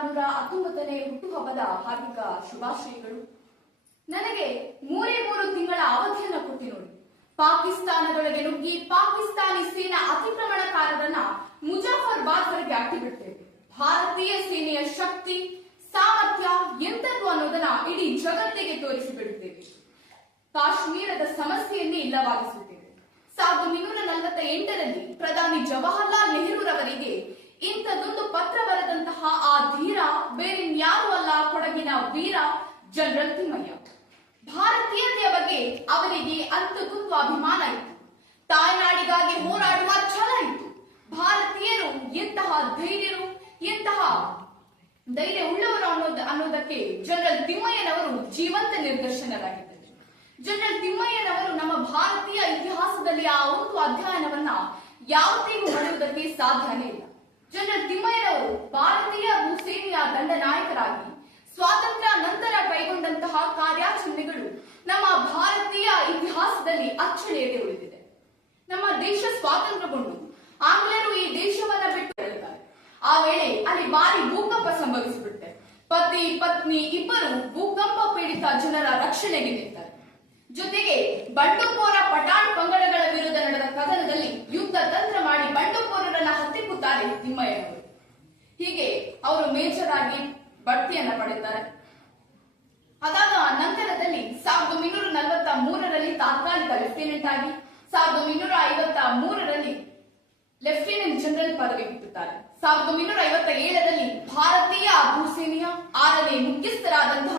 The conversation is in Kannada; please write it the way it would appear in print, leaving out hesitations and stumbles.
1919ನೇ ಹುಟ್ಟುಹಬ್ಬದ ಹಾರ್ದಿಕ ಶುಭಾಶಯಗಳು. ನನಗೆ 3 ತಿಂಗಳ ಅವಧಿಯನ್ನು ಕೊಟ್ಟಿ ನೋಡಿ. ಪಾಕಿಸ್ತಾನದೊಳಗೆ ನುಗ್ಗಿ ಪಾಕಿಸ್ತಾನಿ ಸೇನಾ ಅತಿಕ್ರಮಣಕಾರರನ್ನ ಮುಜಾಫರ್ಬಾದ್ವರೆಗೆ ಅಟ್ಟಿಬಿಡ್ತೇವೆ. ಭಾರತೀಯ ಸೇನೆಯ ಶಕ್ತಿ ಸಾಮರ್ಥ್ಯ ಎಂತದ್ದು ಅನ್ನೋದನ್ನ ಇಡೀ ಜಗತ್ತಿಗೆ ತೋರಿಸಿಬಿಡುತ್ತೇವೆ. ಕಾಶ್ಮೀರದ ಸಮಸ್ಯೆಯನ್ನೇ ಇಲ್ಲವಾಗಿಸುತ್ತೇವೆ. 1948ರಲ್ಲಿ ಪ್ರಧಾನಿ ಜವಾಹರ್ಲಾಲ್ ನೆಹರೂರವರಿಗೆ ಇಂಥದೊಂದು ಪತ್ರ ಬರೆದಂತಹ ಆ ಧೀರ ಬೇರಿನ್ಯಾರೂ ಅಲ್ಲ, ಕೊಡಗಿನ ವೀರ ಜನರಲ್ ತಿಮ್ಮಯ್ಯ. ಭಾರತೀಯತೆಯ ಬಗ್ಗೆ ಅವರಿಗೆ ಅಂತಕುಂದು ಅಭಿಮಾನ ಇತ್ತು. ತಾಯ್ನಾಡಿಗಾಗಿ ಹೋರಾಡುವ ಛಲ ಇತ್ತು. ಭಾರತೀಯರು ಎಂತಹ ಧೈರ್ಯರು, ಎಂತಹ ಧೈರ್ಯ ಉಳ್ಳವರು ಅನ್ನೋದಕ್ಕೆ ಜನರಲ್ ತಿಮ್ಮಯ್ಯನವರು ಜೀವಂತ ನಿದರ್ಶನರಾಗಿದ್ದರು. ಜನರಲ್ ತಿಮ್ಮಯ್ಯನವರು ನಮ್ಮ ಭಾರತೀಯ ಇತಿಹಾಸದಲ್ಲಿ ಆ ಒಂದು ಅಧ್ಯಯನವನ್ನ ಯಾವತ್ತಿಗೂ ಮಾಡುವುದಕ್ಕೆ ಸಾಧ್ಯನೇ ಇಲ್ಲ. ಜನರಲ್ ತಿಮ್ಮಯ್ಯನವರು ಭಾರತೀಯ ಭೂಸೇನೆಯ ದಂಡನಾಯಕರಾಗಿ ಸ್ವಾತಂತ್ರ್ಯ ನಂತರ ಕೈಗೊಂಡಂತಹ ಕಾರ್ಯಾಚರಣೆಗಳು ನಮ್ಮ ಭಾರತೀಯ ಇತಿಹಾಸದಲ್ಲಿ ಅಚ್ಚಳಿಯದೆ ಉಳಿದಿದೆ. ನಮ್ಮ ದೇಶ ಸ್ವಾತಂತ್ರ್ಯಗೊಂಡು ಆಂಗ್ಲರು ಈ ದೇಶವನ್ನ ಬಿಟ್ಟು ಹೇಳಿದ್ದಾರೆ. ಆ ವೇಳೆ ಅಲ್ಲಿ ಭಾರಿ ಭೂಕಂಪ ಸಂಭವಿಸಿಬಿಟ್ಟೆ. ಪತಿ ಪತ್ನಿ ಇಬ್ಬರು ಭೂಕಂಪ ಪೀಡಿತ ಜನರ ರಕ್ಷಣೆಗೆ ನಿಂತಾರೆ. ಜೊತೆಗೆ ಬಂಡುಕೋರ ಪಠಾಣ್ ಪಂಗಡಗಳ ವಿರುದ್ಧ ನಡೆದ ಕದನದಲ್ಲಿ ಯುದ್ಧ ತಂತ್ರ ಮಾಡಿ ಬಂಡುಕೋರರನ್ನ ಹತ್ತಿಕ್ಕುತ್ತಾರೆ ತಿಮ್ಮಯ್ಯನವರು. ಹೀಗೆ ಅವರು ಮೇಜರ್ ಆಗಿ ಬಡ್ತಿಯನ್ನ ಪಡೆಯುತ್ತಾರೆ. ಅದಾದ ನಂತರದಲ್ಲಿ 1943ರಲ್ಲಿ ತಾತ್ಕಾಲಿಕ ಲೆಫ್ಟಿನೆಂಟ್ ಆಗಿ 1953ರಲ್ಲಿ ಲೆಫ್ಟಿನೆಂಟ್ ಜನರಲ್ ಪದವಿ ಹುಟ್ಟುತ್ತಾರೆ. 1957ರಲ್ಲಿ ಭಾರತೀಯ ಭೂಸೇನೆಯ 6ನೇ ಮುಖ್ಯಸ್ಥರಾದಂತಹ